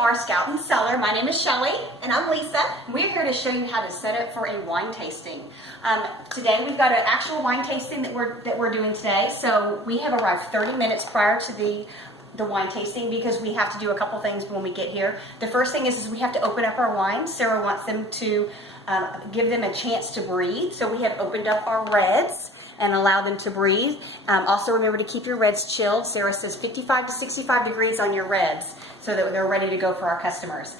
are Scout and Cellar. My name is Shelly. And I'm Lisa. We're here to show you how to set up for a wine tasting. Today we've got an actual wine tasting that we're doing today. So we have arrived 30 minutes prior to the wine tasting because we have to do a couple things when we get here. The first thing is we have to open up our wines. Sarah wants them to give them a chance to breathe. So we have opened up our reds and allow them to breathe. Also remember to keep your reds chilled. Sarah says 55 to 65 degrees on your reds so that they're ready to go for our customers.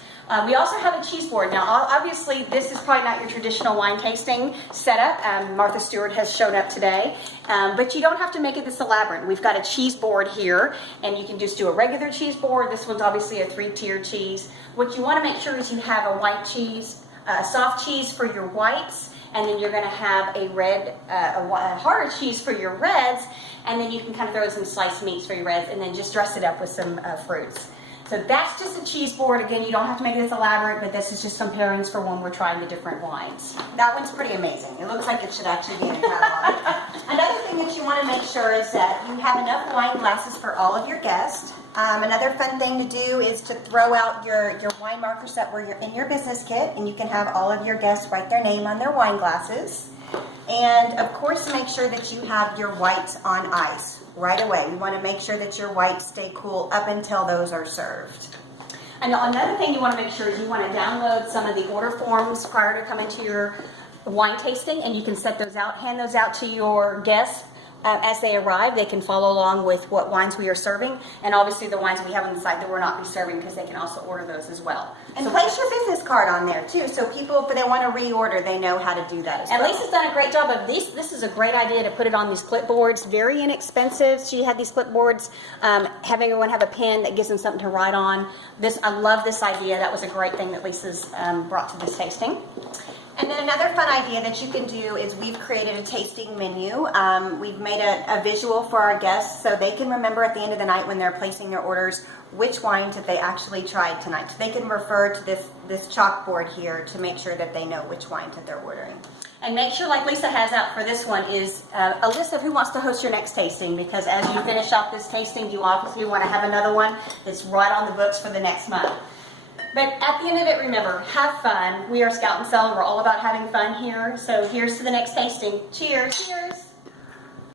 We also have a cheese board. Now obviously this is probably not your traditional wine tasting setup. Martha Stewart has shown up today, but you don't have to make it this elaborate. We've got a cheese board here and you can just do a regular cheese board. This one's obviously a 3-tiered cheese. What you want to make sure is you have a white cheese, a soft cheese for your whites, and then you're going to have a red, a harder cheese for your reds, and then you can kind of throw some sliced meats for your reds, and then just dress it up with some fruits. So that's just a cheese board. Again, you don't have to make this elaborate, but this is just some pairings for when we're trying the different wines. That one's pretty amazing. It looks like it should actually be in a catalog. Another thing that you want to make sure is that you have enough wine glasses for all of your guests. Another fun thing to do is to throw out your wine markers that were in your business kit, and you can have all of your guests write their name on their wine glasses. And of course, make sure that you have your whites on ice right away. We want to make sure that your whites stay cool up until those are served. And another thing you want to make sure is you want to download some of the order forms prior to coming to your wine tasting, and you can set those out, hand those out to your guests. As they arrive, they can follow along with what wines we are serving, and obviously the wines we have on the site that we're not be serving, because they can also order those as well. And so place your business card on there too, so people, if they want to reorder, they know how to do that as well. And Lisa's done a great job of these. This is a great idea to put it on these clipboards. Very inexpensive. She had these clipboards, having everyone have a pen that gives them something to write on. I love this idea. That was a great thing that Lisa's brought to this tasting. And then another fun idea that you can do is we've created a tasting menu. We've made a visual for our guests so they can remember at the end of the night when they're placing their orders which wines that they actually tried tonight. So they can refer to this chalkboard here to make sure that they know which wines that they're ordering. And make sure, like Lisa has out for this one, is a list of who wants to host your next tasting, because as you finish off this tasting, you obviously want to have another one that's right on the books for the next month. But at the end of it, remember, have fun. We are Scout and Cellar. We're all about having fun here. So here's to the next tasting. Cheers. Cheers.